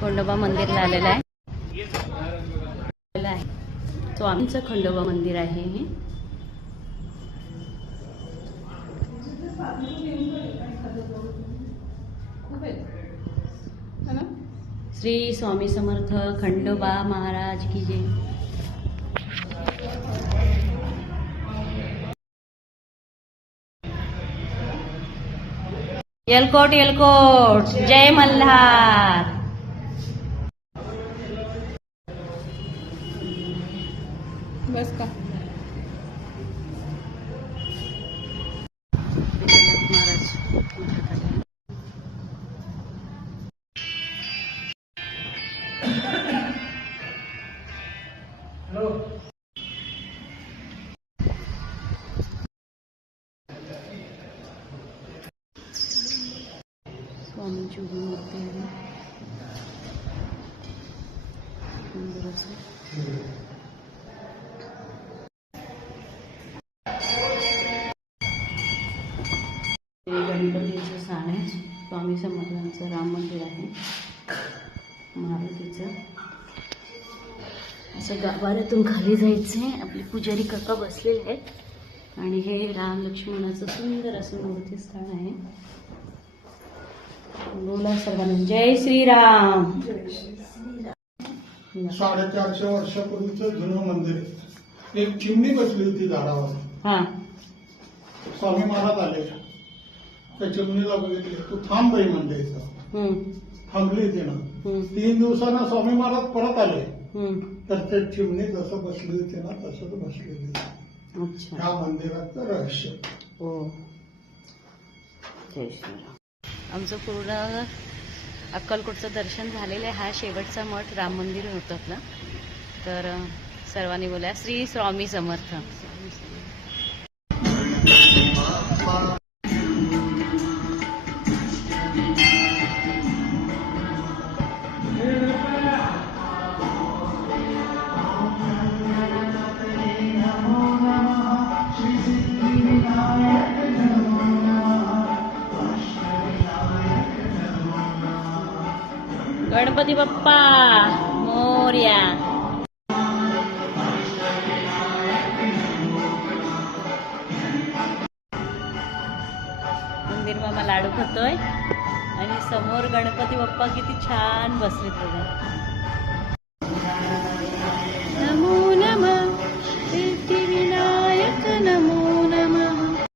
खंडोबा मंदिरला आलेला आहे. स्वामींचं खंडोबा मंदिर आहे हे. श्री स्वामी समर्थ खंडोबा महाराज की जय. येलकोट येलकोट, जय मल्हार. बस का स्वामींची उभी मूर्ती आहे मंदिराचं. गणपतीचं स्थान आहे. स्वामी समर्थांचं राम मंदिर आहे. मारुतीचं. असं गाभाऱ्यातून खाली जायचंय. आपले पुजारी काका बसलेले आहेत आणि हे राम लक्ष्मणाचं सुंदर असं मूर्ती स्थान आहे. बोला सर्वांना जय श्रीराम. 450 वर्षापूर्वीचं जुनं मंदिर आहे. एक चिमणी बसली होती झाडावर. हा, स्वामी महाराज आले. त्या चिमणीला बघितले. तू थांब बाई म्हणले. थांबली तिनं. 3 दिवसांना स्वामी महाराज परत आले. तर ते चिमणी जसं बसली होती ना तसंच बसलेली. अच्छा. ह्या मंदिराचं रहस्य. हो, जय श्रीराम. आमचं पूर्ण अक्कलकोटचं दर्शन झालेलं आहे. हा शेवटचा मठ राम मंदिर होतं आपलं. तर सर्वांनी बोला श्री स्वामी समर्थ. गणपती बाप्पा मोरया. मंदिर मामा लाडू खातोय आणि समोर गणपती बाप्पा किती छान बसलेत बघा.